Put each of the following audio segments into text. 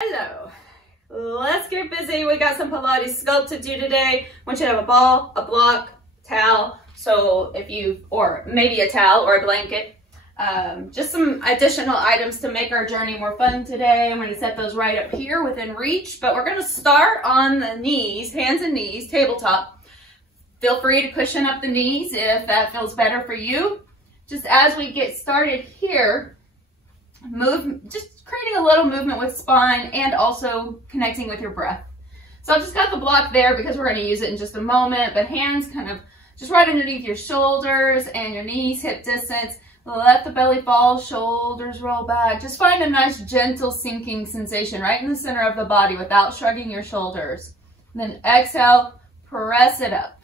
Hello, let's get busy. We got some Pilates sculpt to do today. I want you to have a ball, a block, towel. So or maybe a towel or a blanket. Just some additional items to make our journey more fun today. I'm going to set those right up here within reach, but we're going to start on the knees, hands and knees, tabletop. Feel free to cushion up the knees if that feels better for you. Just as we get started here, just creating a little movement with spine and also connecting with your breath. So I've just got the block there because we're going to use it in just a moment, but hands kind of just right underneath your shoulders and your knees, hip distance. Let the belly fall, shoulders roll back. Just find a nice gentle sinking sensation right in the center of the body without shrugging your shoulders. And then exhale, press it up.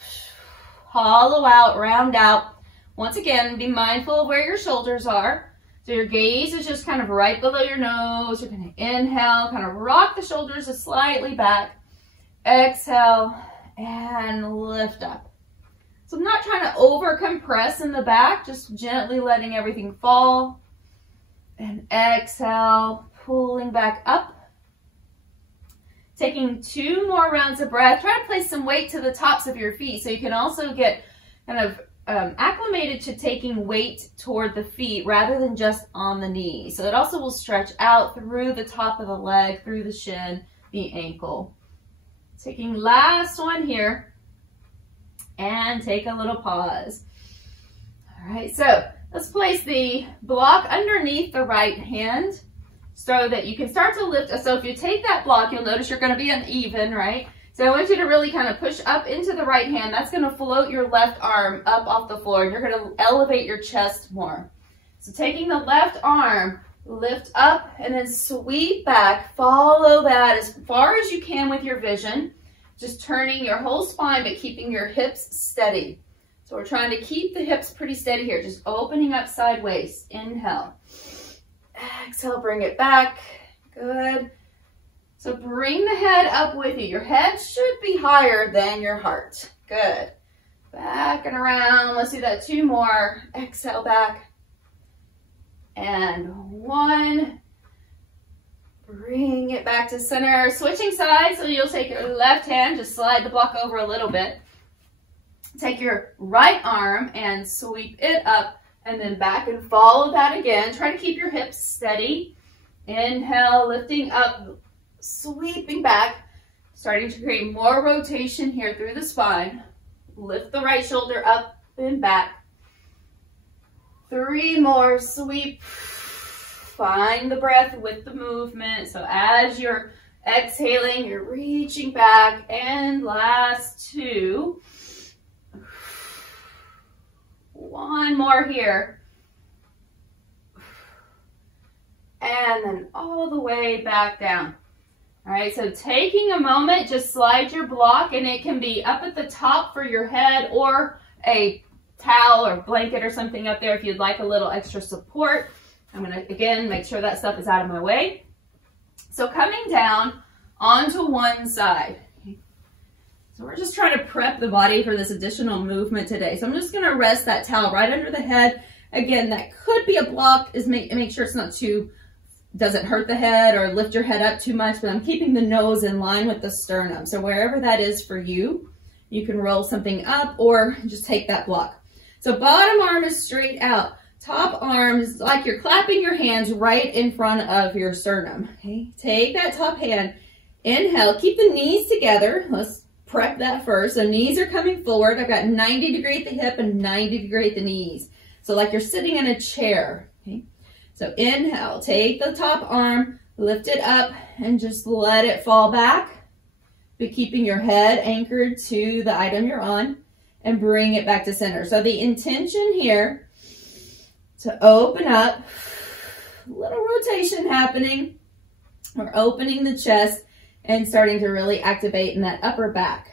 Hollow out, round out. Once again, be mindful of where your shoulders are. So your gaze is just kind of right below your nose. You're going to inhale, kind of rock the shoulders just slightly back. Exhale and lift up. So I'm not trying to over compress in the back, just gently letting everything fall. And exhale, pulling back up. Taking 2 more rounds of breath. Try to place some weight to the tops of your feet so you can also get kind of acclimated to taking weight toward the feet rather than just on the knees. So it also will stretch out through the top of the leg, through the shin, the ankle. Taking last one here and take a little pause. All right, so let's place the block underneath the right hand so that you can start to lift. So if you take that block, you'll notice you're going to be uneven, right? So I want you to really kind of push up into the right hand. That's going to float your left arm up off the floor, and you're going to elevate your chest more. So taking the left arm, lift up and then sweep back. Follow that as far as you can with your vision. Just turning your whole spine, but keeping your hips steady. So we're trying to keep the hips pretty steady here. Just opening up sideways. Inhale. Exhale, bring it back. Good. So bring the head up with you. Your head should be higher than your heart. Good. Back and around. Let's do that 2 more. Exhale back. And 1. Bring it back to center. Switching sides. So you'll take your left hand, just slide the block over a little bit. Take your right arm and sweep it up and then back and follow that again. Try to keep your hips steady. Inhale, lifting up. Sweeping back, starting to create more rotation here through the spine. Lift the right shoulder up and back. 3 more, sweep. Find the breath with the movement. So as you're exhaling, you're reaching back. And last 2. 1 more here. And then all the way back down. All right, so taking a moment, just slide your block, and it can be up at the top for your head or a towel or blanket or something up there if you'd like a little extra support. I'm going to, again, make sure that stuff is out of my way. So coming down onto one side. So we're just trying to prep the body for this additional movement today. So I'm just going to rest that towel right under the head. Again, that could be a block. Make sure it's not too doesn't hurt the head or lift your head up too much, but I'm keeping the nose in line with the sternum. So wherever that is for you, you can roll something up or just take that block. So bottom arm is straight out. Top arm is like you're clapping your hands right in front of your sternum. Okay, take that top hand. Inhale, keep the knees together. Let's prep that first. So knees are coming forward. I've got 90 degree at the hip and 90 degree at the knees. So like you're sitting in a chair. Okay. So inhale, take the top arm, lift it up, and just let it fall back. But keeping your head anchored to the item you're on, and bring it back to center. So the intention here, to open up, little rotation happening. We're opening the chest and starting to really activate in that upper back.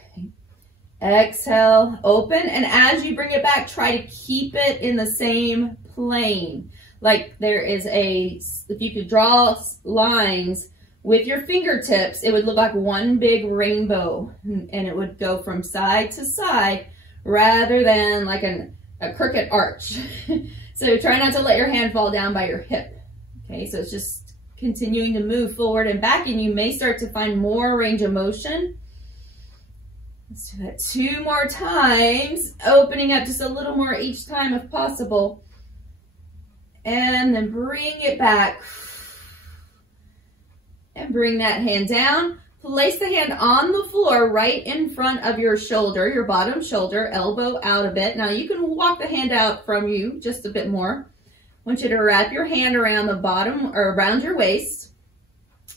Exhale, open, and as you bring it back, try to keep it in the same plane. Like there is if you could draw lines with your fingertips, it would look like one big rainbow, and it would go from side to side rather than like a crooked arch. So try not to let your hand fall down by your hip. Okay, so it's just continuing to move forward and back, and you may start to find more range of motion. Let's do that 2 more times, opening up just a little more each time if possible. And then bring it back. And bring that hand down. Place the hand on the floor right in front of your shoulder, your bottom shoulder, elbow out a bit. Now you can walk the hand out from you just a bit more. I want you to wrap your hand around the bottom or around your waist.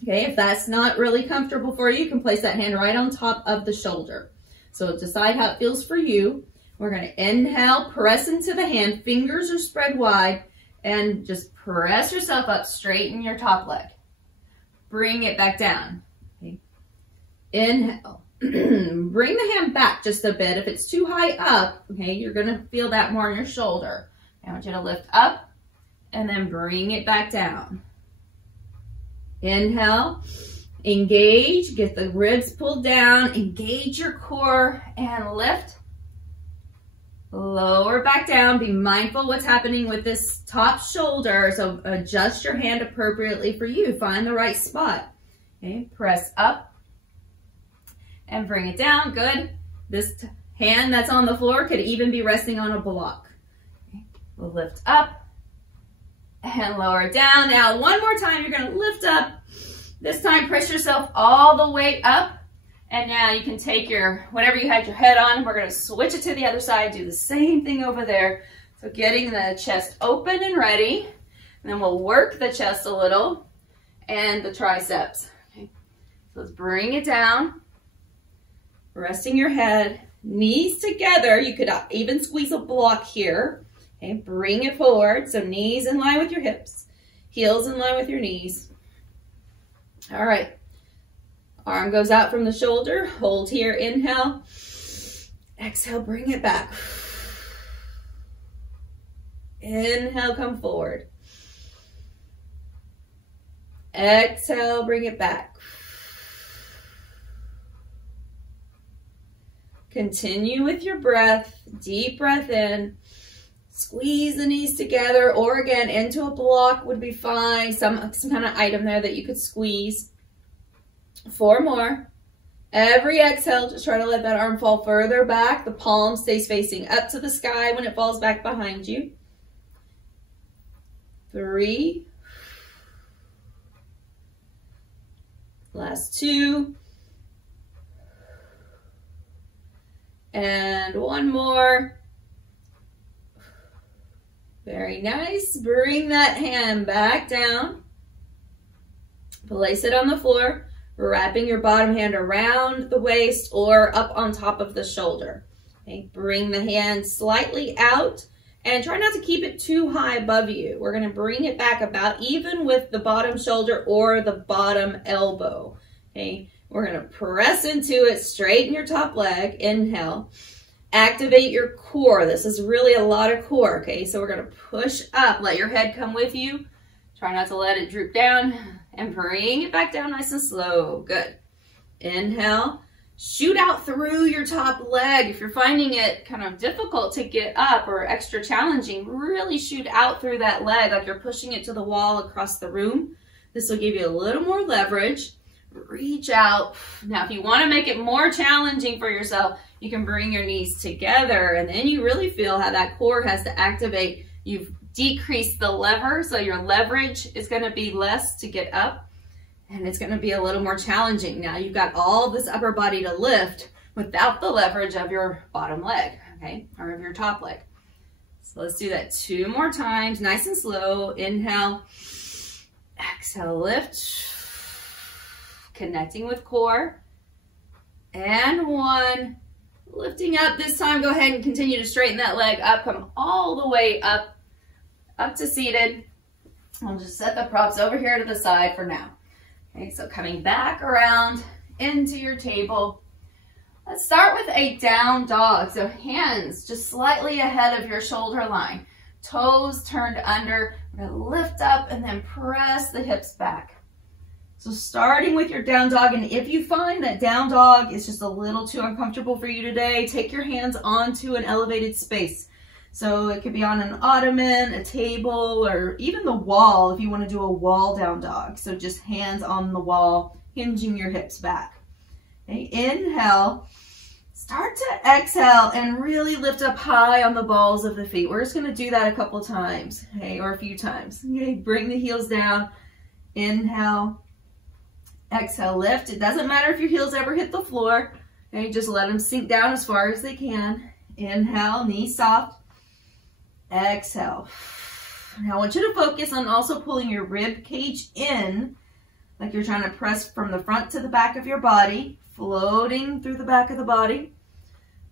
Okay, if that's not really comfortable for you, you can place that hand right on top of the shoulder. So decide how it feels for you. We're going to inhale, press into the hand, fingers are spread wide, and just press yourself up, straighten your top leg. Bring it back down. Okay. Inhale. Bring the hand back just a bit. If it's too high up, okay, you're going to feel that more in your shoulder. I want you to lift up and then bring it back down. Inhale. Engage, get the ribs pulled down, engage your core, and lift. Lower back down. Be mindful what's happening with this top shoulder, so adjust your hand appropriately for you. Find the right spot. Okay, press up and bring it down. Good. This hand that's on the floor could even be resting on a block. Okay. We'll lift up and lower down. Now, one more time, you're going to lift up. This time, press yourself all the way up. And now you can take your, whatever you had your head on, we're going to switch it to the other side, do the same thing over there. So getting the chest open and ready. And then we'll work the chest a little and the triceps. Okay. So let's bring it down. Resting your head, knees together. You could even squeeze a block here. Okay, bring it forward. So knees in line with your hips, heels in line with your knees. All right, arm goes out from the shoulder, hold here, inhale, exhale, bring it back. Inhale, come forward. Exhale, bring it back. Continue with your breath, deep breath in. Squeeze the knees together, or again, into a block would be fine. Some kind of item there that you could squeeze. 4 more. Every exhale, just try to let that arm fall further back. The palm stays facing up to the sky when it falls back behind you. 3. Last 2. And 1 more. Very nice. Bring that hand back down. Place it on the floor, wrapping your bottom hand around the waist or up on top of the shoulder. Okay, bring the hand slightly out and try not to keep it too high above you. We're going to bring it back about even with the bottom shoulder or the bottom elbow. Okay, we're going to press into it, straighten your top leg, inhale. Activate your core. This is really a lot of core, okay? So we're going to push up. Let your head come with you. Try not to let it droop down. And bring it back down nice and slow. Good. Inhale. Shoot out through your top leg. If you're finding it kind of difficult to get up or extra challenging, really shoot out through that leg like you're pushing it to the wall across the room. This will give you a little more leverage. Reach out. Now, if you want to make it more challenging for yourself, you can bring your knees together, and then you really feel how that core has to activate. You've decreased the lever, so your leverage is going to be less to get up, and it's going to be a little more challenging. Now, you've got all this upper body to lift without the leverage of your bottom leg, okay, or of your top leg. So let's do that 2 more times, nice and slow. Inhale, exhale, lift. Connecting with core. And 1. Lifting up this time, go ahead and continue to straighten that leg up. Come all the way up to seated. I'll just set the props over here to the side for now. Okay, so coming back around into your table. Let's start with a down dog. So hands just slightly ahead of your shoulder line. Toes turned under. We're gonna lift up and then press the hips back. So starting with your down dog, and if you find that down dog is just a little too uncomfortable for you today, take your hands onto an elevated space. So it could be on an ottoman, a table, or even the wall if you want to do a wall down dog. So just hands on the wall, hinging your hips back. Okay, inhale. Start to exhale and really lift up high on the balls of the feet. We're just going to do that a couple times, okay, or a few times. Okay, bring the heels down. Inhale. Exhale, lift. It doesn't matter if your heels ever hit the floor. Okay, just let them sink down as far as they can. Inhale, knees soft. Exhale. Now I want you to focus on also pulling your rib cage in, like you're trying to press from the front to the back of your body, floating through the back of the body.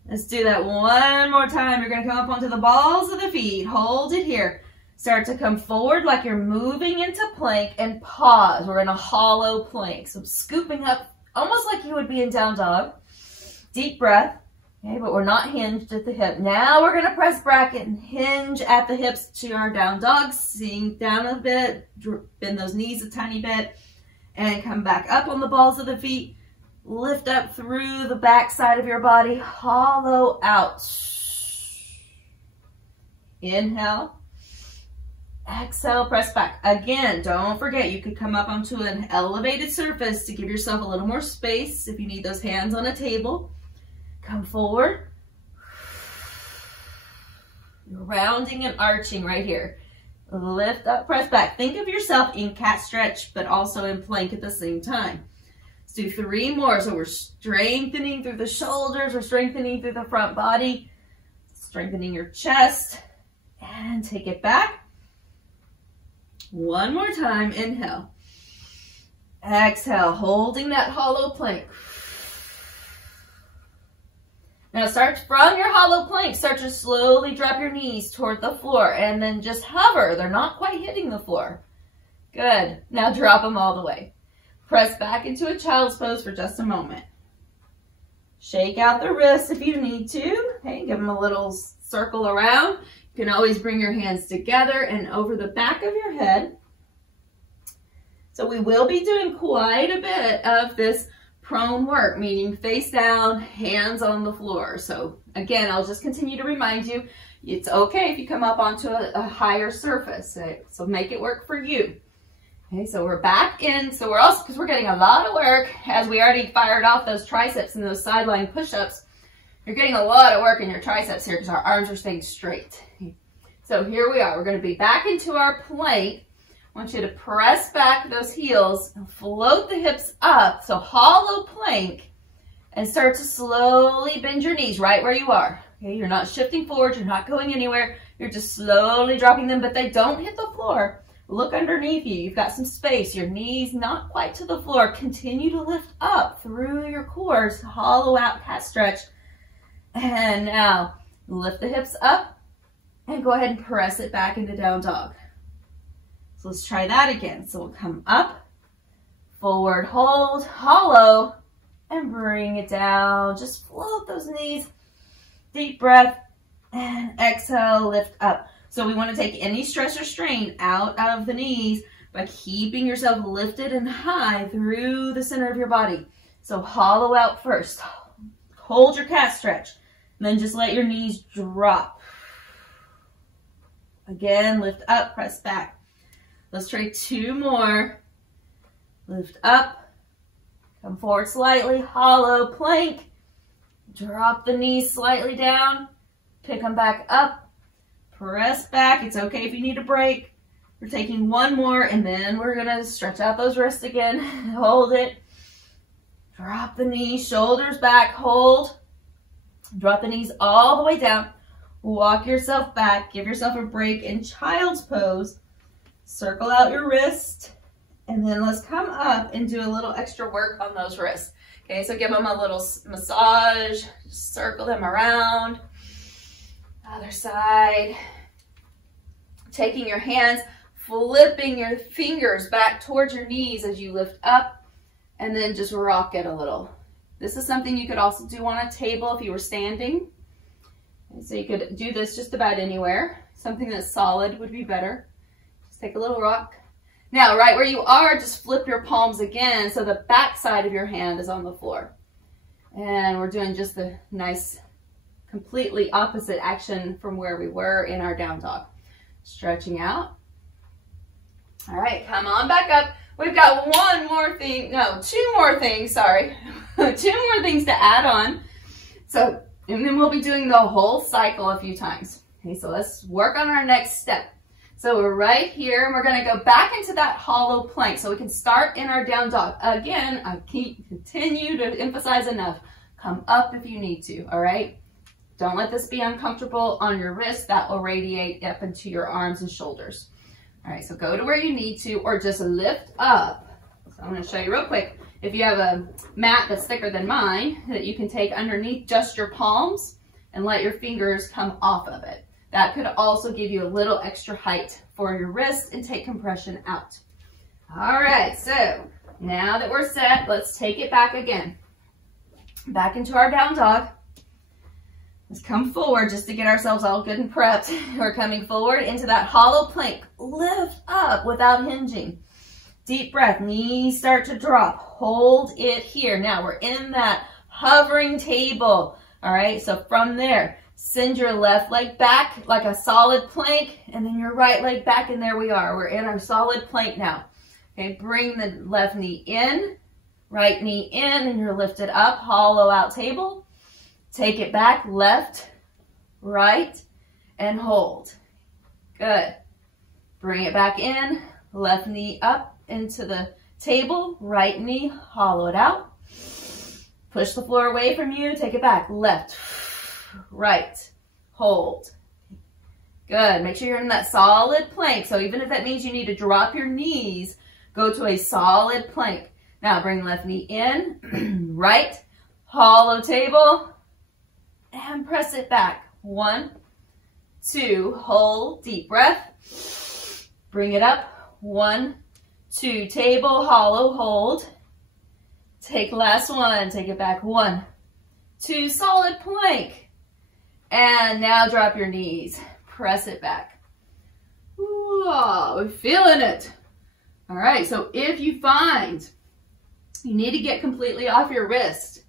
Let's do that one more time. You're going to come up onto the balls of the feet. Hold it here. Start to come forward like you're moving into plank and pause. We're in a hollow plank. So scooping up almost like you would be in down dog. Deep breath. Okay, but we're not hinged at the hip. Now we're going to press bracket and hinge at the hips to our down dog. Sink down a bit. Bend those knees a tiny bit. And come back up on the balls of the feet. Lift up through the back side of your body. Hollow out. Inhale. Exhale, press back. Again, don't forget, you could come up onto an elevated surface to give yourself a little more space if you need those hands on a table. Come forward. You're rounding and arching right here. Lift up, press back. Think of yourself in cat stretch, but also in plank at the same time. Let's do 3 more. So we're strengthening through the shoulders. We're strengthening through the front body. Strengthening your chest. And take it back. One more time. Inhale. Exhale. Holding that hollow plank. Now start from your hollow plank. Start to slowly drop your knees toward the floor. And then just hover. They're not quite hitting the floor. Good. Now drop them all the way. Press back into a child's pose for just a moment. Shake out the wrists if you need to. Okay, give them a little circle around. You can always bring your hands together and over the back of your head. So we will be doing quite a bit of this prone work, meaning face down, hands on the floor. So again, I'll just continue to remind you, it's okay if you come up onto a higher surface. So make it work for you. Okay, so we're back in. So we're also, because we're getting a lot of work, as we already fired off those triceps and those sideline push-ups, you're getting a lot of work in your triceps here because our arms are staying straight. So here we are. We're going to be back into our plank. I want you to press back those heels and float the hips up. So hollow plank, and start to slowly bend your knees right where you are. Okay, you're not shifting forward. You're not going anywhere. You're just slowly dropping them, but they don't hit the floor. Look underneath you. You've got some space. Your knees not quite to the floor. Continue to lift up through your core. Hollow out cat stretch. And now lift the hips up and go ahead and press it back into down dog. So let's try that again. So we'll come up, forward hold, hollow, and bring it down. Just float those knees. Deep breath and exhale, lift up. So we want to take any stress or strain out of the knees by keeping yourself lifted and high through the center of your body. So hollow out first. Hold your cat stretch. And then just let your knees drop. Again, lift up, press back. Let's try 2 more. Lift up. Come forward slightly. Hollow plank. Drop the knees slightly down. Pick them back up. Press back. It's okay if you need a break. We're taking 1 more, and then we're going to stretch out those wrists again. Hold it. Drop the knees, shoulders back, hold. Drop the knees all the way down. Walk yourself back. Give yourself a break in child's pose. Circle out your wrist. And then let's come up and do a little extra work on those wrists. Okay, so give them a little massage. Just circle them around. Other side. Taking your hands, flipping your fingers back towards your knees as you lift up, and then just rock it a little. This is something you could also do on a table if you were standing. And so you could do this just about anywhere. Something that's solid would be better. Just take a little rock. Now, right where you are, just flip your palms again so the back side of your hand is on the floor. And we're doing just the nice completely opposite action from where we were in our down dog. Stretching out. All right, come on back up. We've got two more things, sorry. 2 more things to add on. So, and then we'll be doing the whole cycle a few times. Okay, so let's work on our next step. So we're right here, and we're gonna go back into that hollow plank. So we can start in our down dog. Again, I continue to emphasize enough. Come up if you need to, all right? Don't let this be uncomfortable on your wrist. That will radiate up into your arms and shoulders. All right, so go to where you need to, or just lift up. So I'm gonna show you real quick. If you have a mat that's thicker than mine, that you can take underneath just your palms and let your fingers come off of it. That could also give you a little extra height for your wrist and take compression out. All right, so now that we're set, let's take it back again. Back into our down dog. Let's come forward just to get ourselves all good and prepped. We're coming forward into that hollow plank. Lift up without hinging. Deep breath, knees start to drop. Hold it here. Now we're in that hovering table. All right, so from there, send your left leg back like a solid plank, and then your right leg back, and there we are. We're in our solid plank now. Okay, bring the left knee in, right knee in, and you're lifted up, hollow out table. Take it back, left, right, and hold. Good. Bring it back in, left knee up into the table, right knee, hollow it out. Push the floor away from you, take it back, left, right, hold. Good. Make sure you're in that solid plank. So even if that means you need to drop your knees, go to a solid plank. Now bring left knee in, right, hollow table, and press it back. 1, 2, hold, deep breath. Bring it up. 1, 2, table, hollow, hold. Take last one, take it back. 1, 2, solid plank. And now drop your knees. Press it back. Ooh, we're feeling it. All right, so if you find you need to get completely off your wrist,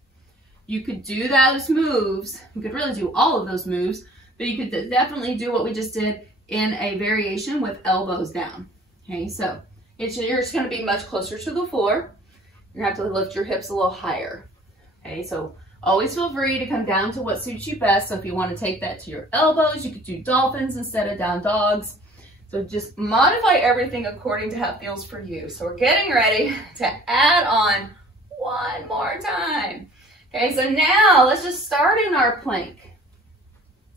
you could do those moves. You could really do all of those moves, but you could definitely do what we just did in a variation with elbows down. Okay, so you're just going to be much closer to the floor. You're going to have to lift your hips a little higher. Okay, so always feel free to come down to what suits you best. So if you want to take that to your elbows, you could do dolphins instead of down dogs. So just modify everything according to how it feels for you. So we're getting ready to add on one more time. Okay, so now let's just start in our plank.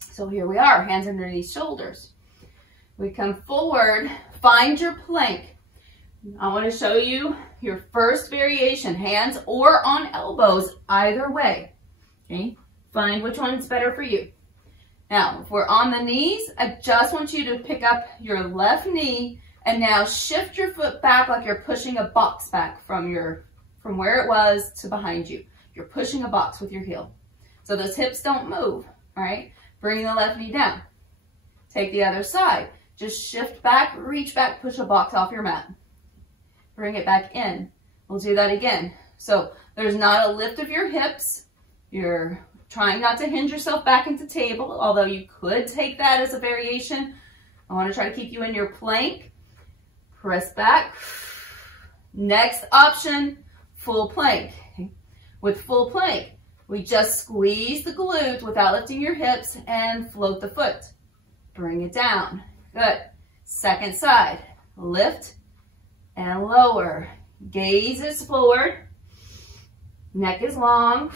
So here we are, hands underneath shoulders. We come forward, find your plank. I want to show you your first variation, hands or on elbows, either way. Okay, find which one is better for you. Now, if we're on the knees, I just want you to pick up your left knee and now shift your foot back like you're pushing a box back from where it was to behind you. You're pushing a box with your heel. So those hips don't move, all right? Bring the left knee down. Take the other side. Just shift back, reach back, push a box off your mat. Bring it back in. We'll do that again. So there's not a lift of your hips. You're trying not to hinge yourself back into table, although you could take that as a variation. I want to try to keep you in your plank. Press back. Next option, full plank. With full plank, we just squeeze the glute without lifting your hips and float the foot. Bring it down. Good. Second side. Lift and lower. Gaze is forward. Neck is long.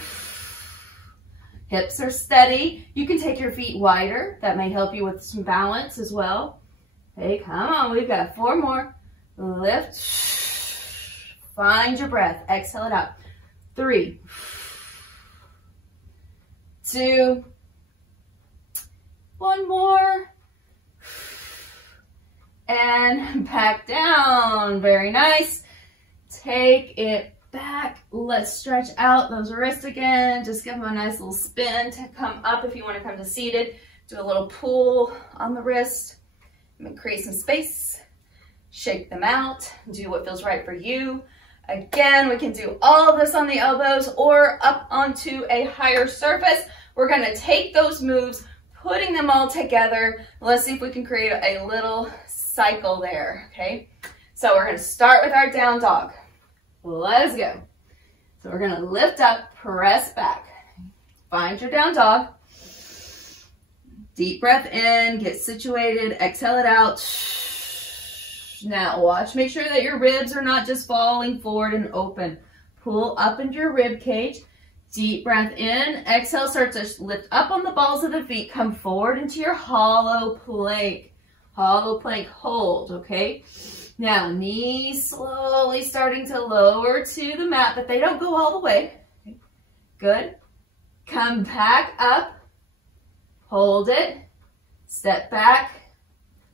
Hips are steady. You can take your feet wider. That may help you with some balance as well. Hey, come on. We've got 4 more. Lift. Find your breath. Exhale it out. 3, 2, 1 more, and back down. Very nice. Take it back. Let's stretch out those wrists again. Just give them a nice little spin to come up if you want to come to seated. Do a little pull on the wrist and create some space. Shake them out. Do what feels right for you. Again, we can do all of this on the elbows or up onto a higher surface. we're gonna take those moves, putting them all together. Let's see if we can create a little cycle there, okay? So we're gonna start with our down dog. Let's go. So we're gonna lift up, press back. Find your down dog. Deep breath in, get situated, exhale it out. Now watch, make sure that your ribs are not just falling forward and open. Pull up into your rib cage. Deep breath in, exhale, start to lift up on the balls of the feet. Come forward into your hollow plank. Hollow plank hold, okay? Now, knees slowly starting to lower to the mat, but they don't go all the way. Okay. Good. Come back up. Hold it. Step back.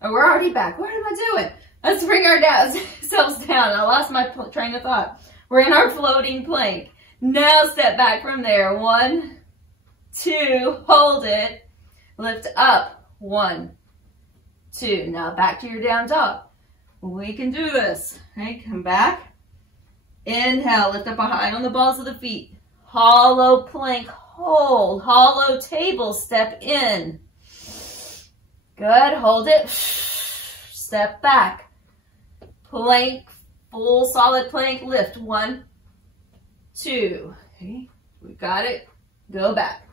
Oh, we're already back. What am I doing? Let's bring ourselves down. I lost my train of thought. We're in our floating plank. Now step back from there. 1, 2, hold it. Lift up. 1, 2. Now back to your down dog. We can do this. Okay, come back. Inhale, lift up high on the balls of the feet. Hollow plank, hold. Hollow table, step in. Good, hold it. Step back. Plank, full solid plank, lift. 1, 2. Okay, we got it. Go back.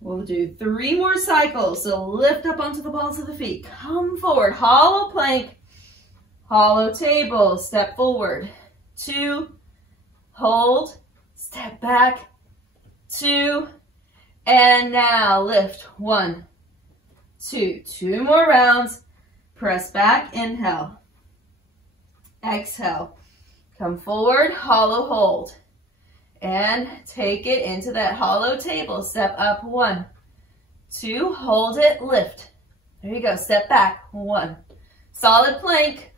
We'll do 3 more cycles. So lift up onto the balls of the feet. Come forward. Hollow plank. Hollow table. Step forward. 2. Hold. Step back. 2. And now lift. 1, 2. 2 more rounds. Press back. Inhale. Exhale. Come forward. Hollow hold. And take it into that hollow table. Step up. 1, 2. Hold it. Lift. There you go. Step back. 1. Solid plank.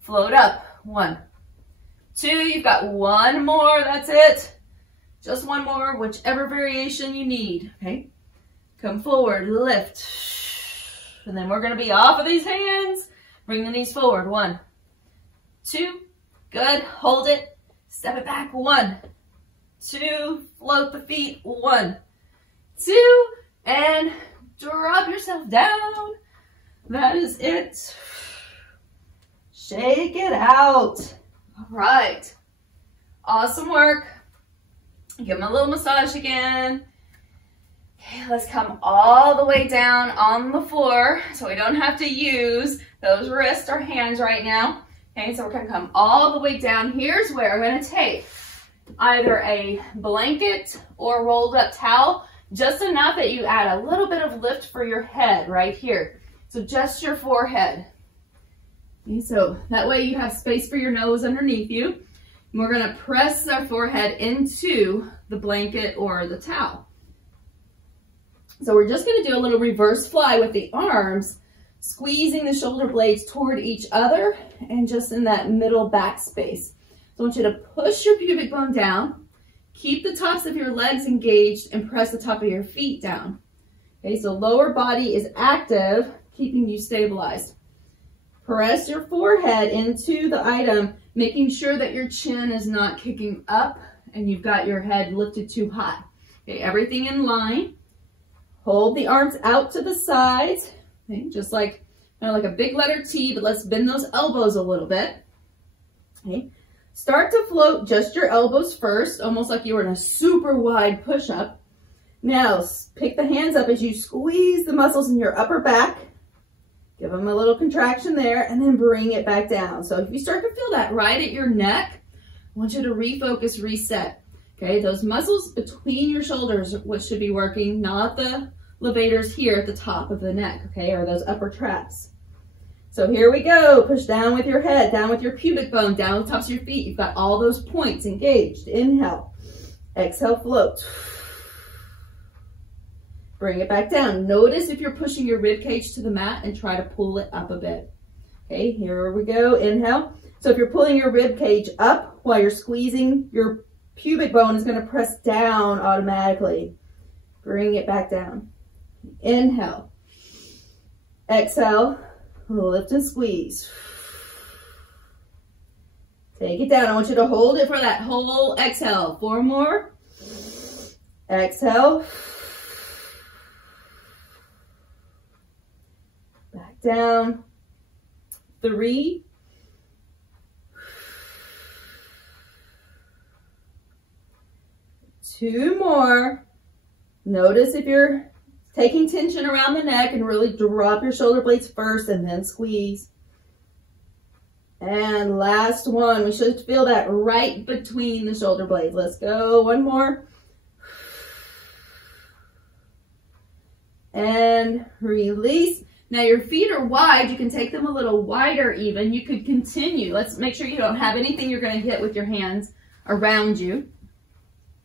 Float up. 1, 2. You've got 1 more. That's it. Just 1 more. Whichever variation you need. Okay. Come forward. Lift. And then we're going to be off of these hands. Bring the knees forward. 1, 2. Good. Hold it. Step it back. 1, 2, float the feet. 1, 2, and drop yourself down. That is it. Shake it out. All right. Awesome work. Give them a little massage again. Okay, let's come all the way down on the floor so we don't have to use those wrists or hands right now. Okay, so we're going to come all the way down. Here's where I'm going to take either a blanket or rolled up towel, just enough that you add a little bit of lift for your head right here. So just your forehead. Okay, so that way you have space for your nose underneath you. And we're going to press our forehead into the blanket or the towel. So we're just going to do a little reverse fly with the arms, squeezing the shoulder blades toward each other and just in that middle back space. So I want you to push your pubic bone down, keep the tops of your legs engaged, and press the top of your feet down. Okay, so lower body is active, keeping you stabilized. Press your forehead into the item, making sure that your chin is not kicking up and you've got your head lifted too high. Okay, everything in line. Hold the arms out to the sides, okay, just like, kind of like a big letter T, but let's bend those elbows a little bit. Okay. Start to float just your elbows first, almost like you were in a super wide push-up. Now, pick the hands up as you squeeze the muscles in your upper back. Give them a little contraction there, and then bring it back down. So if you start to feel that right at your neck, I want you to refocus, reset. Okay, those muscles between your shoulders, which should be working, not the levators here at the top of the neck, okay, or those upper traps. So here we go. Push down with your head, down with your pubic bone, down with the tops of your feet. You've got all those points engaged. Inhale. Exhale, float. Bring it back down. Notice if you're pushing your rib cage to the mat and try to pull it up a bit. Okay, here we go. Inhale. So if you're pulling your rib cage up while you're squeezing, your pubic bone is going to press down automatically. Bring it back down. Inhale. Exhale. Lift and squeeze. Take it down. I want you to hold it for that whole exhale. 4 more. Exhale. Back down. 3. 2 more. Notice if you're taking tension around the neck and really drop your shoulder blades first and then squeeze. And last one. We should feel that right between the shoulder blades. Let's go. 1 more. And release. Now your feet are wide. You can take them a little wider even. You could continue. Let's make sure you don't have anything you're going to hit with your hands around you.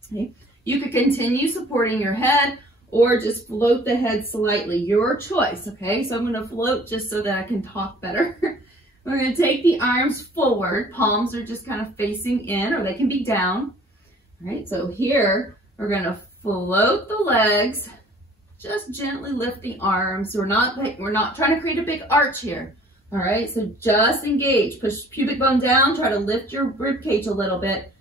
Okay. You could continue supporting your head or just float the head slightly. Your choice, okay? So I'm going to float just so that I can talk better. We're going to take the arms forward. Palms are just kind of facing in, or they can be down. All right, so here we're going to float the legs. Just gently lift the arms. We're not trying to create a big arch here. All right, so just engage. Push pubic bone down. Try to lift your rib cage a little bit.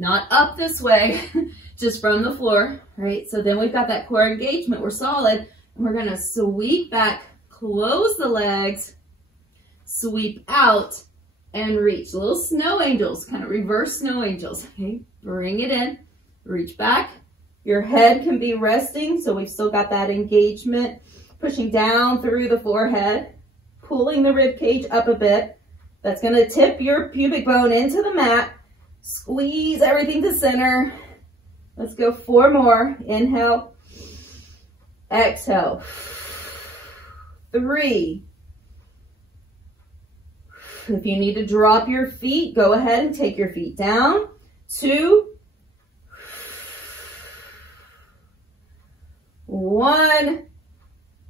Not up this way, just from the floor. All right, so then we've got that core engagement. We're solid. And we're going to sweep back, close the legs, sweep out, and reach. Little snow angels, kind of reverse snow angels. Okay, bring it in, reach back. Your head can be resting, so we've still got that engagement. Pushing down through the forehead, pulling the rib cage up a bit. That's going to tip your pubic bone into the mat. Squeeze everything to center. Let's go 4 more. Inhale. Exhale. 3. If you need to drop your feet, go ahead and take your feet down. 2. 1.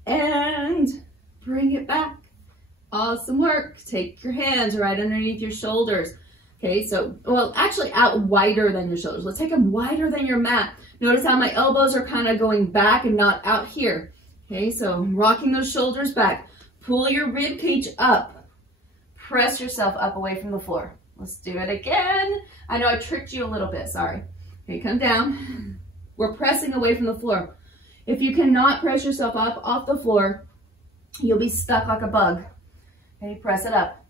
And bring it back. Awesome work. Take your hands right underneath your shoulders. Okay, so, well, actually out wider than your shoulders. Let's take them wider than your mat. Notice how my elbows are kind of going back and not out here. Okay, so rocking those shoulders back. Pull your rib cage up. Press yourself up away from the floor. Let's do it again. I know I tricked you a little bit, sorry. Okay, come down. We're pressing away from the floor. If you cannot press yourself up off the floor, you'll be stuck like a bug. Okay, press it up.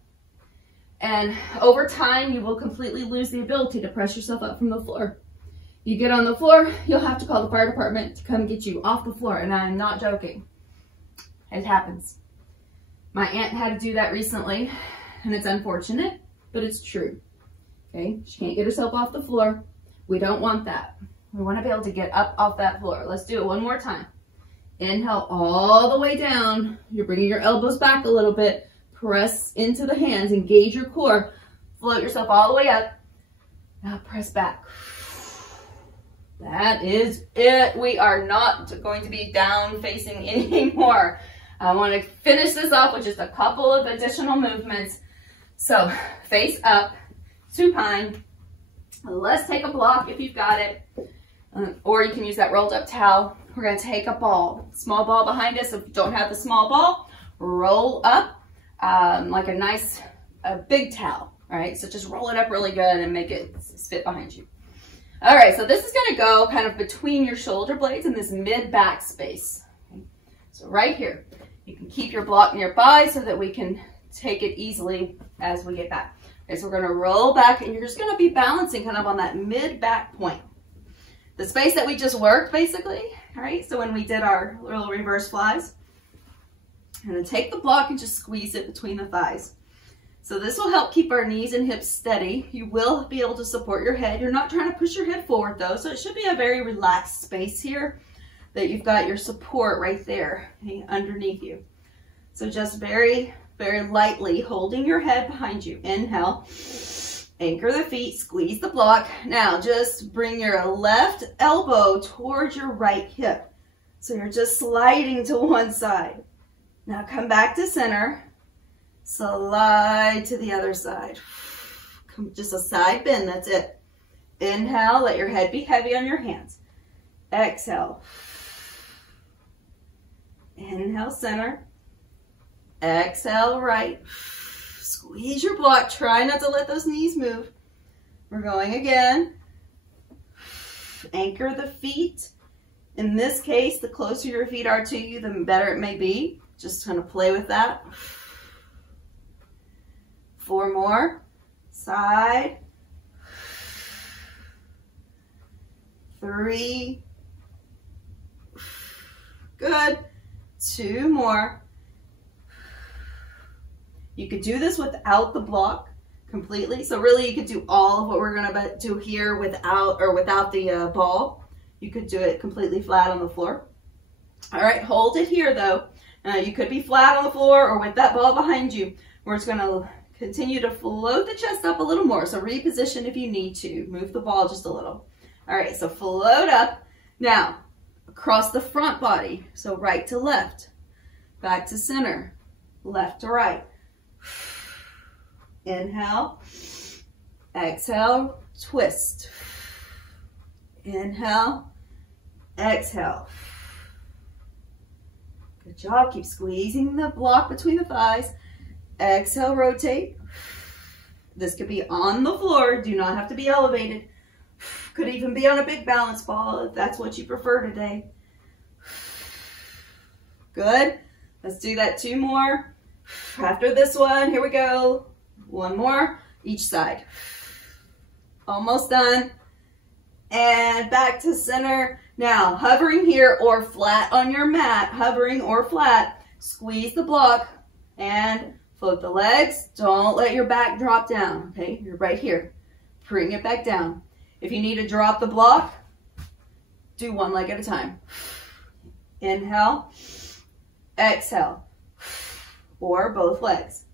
And over time, you will completely lose the ability to press yourself up from the floor. You get on the floor, you'll have to call the fire department to come get you off the floor, and I'm not joking. It happens. My aunt had to do that recently, and it's unfortunate, but it's true. Okay, she can't get herself off the floor. We don't want that. We want to be able to get up off that floor. Let's do it one more time. Inhale all the way down. You're bringing your elbows back a little bit. Press into the hands, engage your core, float yourself all the way up. Now press back. That is it. We are not going to be down facing anymore. I want to finish this off with just a couple of additional movements. So face up, supine. Let's take a block if you've got it, or you can use that rolled up towel. We're going to take a ball, small ball behind us. If you don't have the small ball, roll up. Like a nice big towel, all right? So just roll it up really good and make it fit behind you. All right, so this is going to go kind of between your shoulder blades in this mid-back space. Okay? So right here, you can keep your block nearby so that we can take it easily as we get back. Okay, so we're going to roll back, and you're just going to be balancing kind of on that mid-back point. The space that we just worked, basically, all right? So when we did our little reverse flies, I'm going to take the block and just squeeze it between the thighs. So this will help keep our knees and hips steady. You will be able to support your head. You're not trying to push your head forward though, so it should be a very relaxed space here that you've got your support right there, okay, underneath you. So just very, very lightly holding your head behind you. Inhale, anchor the feet, squeeze the block. Now just bring your left elbow towards your right hip. So you're just sliding to one side. Now come back to center, slide to the other side. Just a side bend, that's it. Inhale, let your head be heavy on your hands. Exhale. Inhale, center. Exhale, right. Squeeze your block, try not to let those knees move. We're going again. Anchor the feet. In this case, the closer your feet are to you, the better it may be. Just kind of play with that. 4 more. Side. 3. Good. 2 more. You could do this without the block completely. So really you could do all of what we're gonna do here without the ball. You could do it completely flat on the floor. All right, hold it here though. You could be flat on the floor or with that ball behind you. We're just gonna continue to float the chest up a little more. So reposition if you need to. Move the ball just a little. All right, so float up. Now, across the front body. So right to left, back to center, left to right. Inhale, exhale, twist. Inhale, exhale. Good job. Keep squeezing the block between the thighs. Exhale, rotate. This could be on the floor. Do not have to be elevated. Could even be on a big balance ball if that's what you prefer today. Good. Let's do that 2 more. After this one, here we go. 1 more, each side. Almost done. And back to center. Now, hovering here or flat on your mat, hovering or flat, squeeze the block and float the legs. Don't let your back drop down, okay? You're right here. Bring it back down. If you need to drop the block, do 1 leg at a time. Inhale, exhale, or both legs.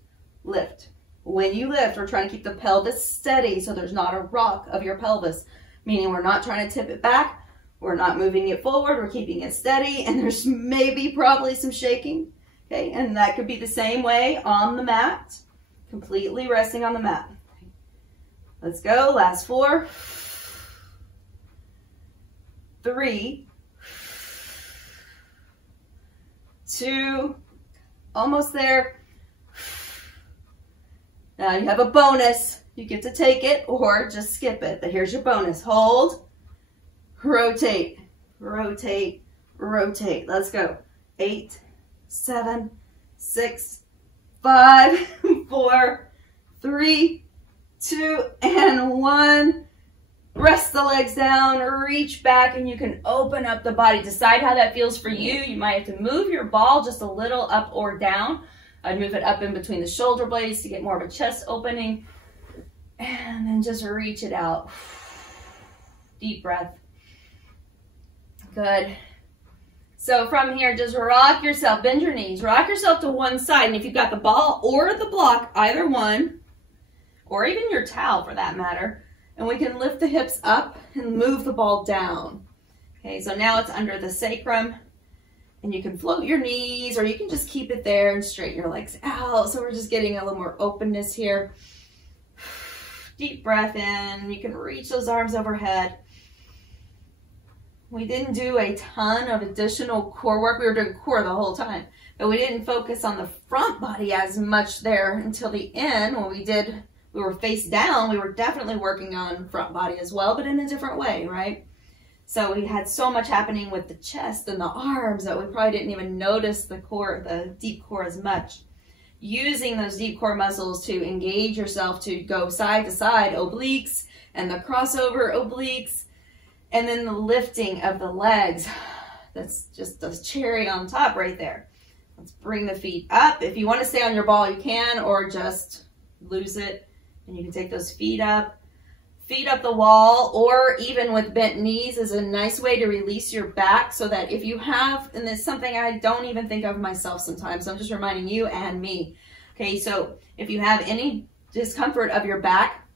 Lift. When you lift, we're trying to keep the pelvis steady so there's not a rock of your pelvis, meaning we're not trying to tip it back, we're not moving it forward, we're keeping it steady, and there's maybe probably some shaking, okay? And that could be the same way on the mat, completely resting on the mat. Let's go, last 4, 3, 2, almost there. Now you have a bonus. You get to take it or just skip it, but here's your bonus. Hold, rotate, rotate, rotate. Let's go. 8, 7, 6, 5, 4, 3, 2, and 1. Rest the legs down, reach back, and you can open up the body. Decide how that feels for you. You might have to move your ball just a little up or down. I'd move it up in between the shoulder blades to get more of a chest opening. And then just reach it out. Deep breath. Good. So from here, just rock yourself, bend your knees, rock yourself to one side. And if you've got the ball or the block, either one, or even your towel for that matter, and we can lift the hips up and move the ball down. Okay, so now it's under the sacrum. And you can float your knees, or you can just keep it there and straighten your legs out. So we're just getting a little more openness here. Deep breath in. You can reach those arms overhead. We didn't do a ton of additional core work. We were doing core the whole time, but we didn't focus on the front body as much there until the end. When we were face down, we were definitely working on front body as well, but in a different way, right? So we had so much happening with the chest and the arms that we probably didn't even notice the core, the deep core as much. Using those deep core muscles to engage yourself to go side to side, obliques, and the crossover obliques, and then the lifting of the legs. That's just the cherry on top right there. Let's bring the feet up. If you want to stay on your ball, you can, or just lose it, and you can take those feet up the wall, or even with bent knees is a nice way to release your back, so that if you have, and it's something I don't even think of myself sometimes, I'm just reminding you and me. Okay, so if you have any discomfort of your back,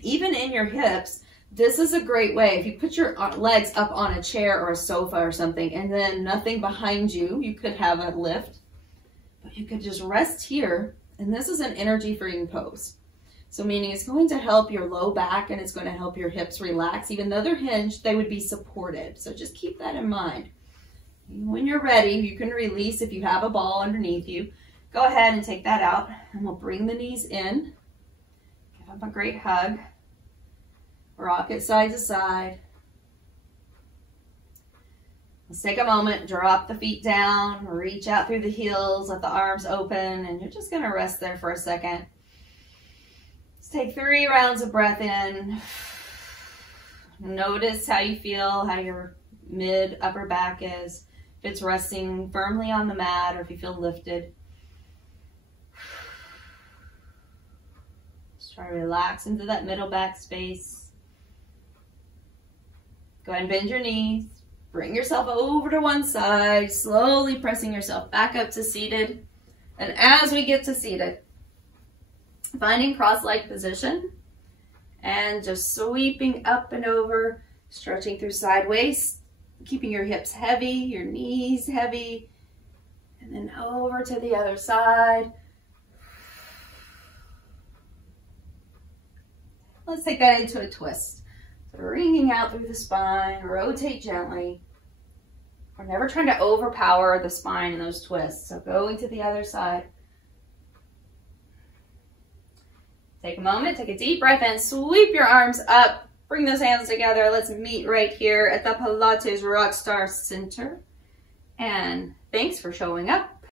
even in your hips, this is a great way. If you put your legs up on a chair or a sofa or something, and then nothing behind you, you could have a lift, but you could just rest here, and this is an energy freeing pose. So meaning it's going to help your low back, and it's going to help your hips relax. Even though they're hinged, they would be supported. So just keep that in mind. When you're ready, you can release if you have a ball underneath you. Go ahead and take that out, and we'll bring the knees in. Give them a great hug. Rock it side to side. Let's take a moment, drop the feet down, reach out through the heels, let the arms open, and you're just going to rest there for a second. Let's take 3 rounds of breath in. Notice how you feel, how your mid upper back is. If it's resting firmly on the mat or if you feel lifted. Just try to relax into that middle back space. Go ahead and bend your knees. Bring yourself over to one side, slowly pressing yourself back up to seated. And as we get to seated, finding cross-leg position and just sweeping up and over, stretching through sideways, keeping your hips heavy, your knees heavy, and then over to the other side. Let's take that into a twist. Bringing out through the spine, rotate gently. We're never trying to overpower the spine in those twists. So going to the other side. Take a moment, take a deep breath in, sweep your arms up, bring those hands together. Let's meet right here at the Pilates Rockstar Center. And thanks for showing up.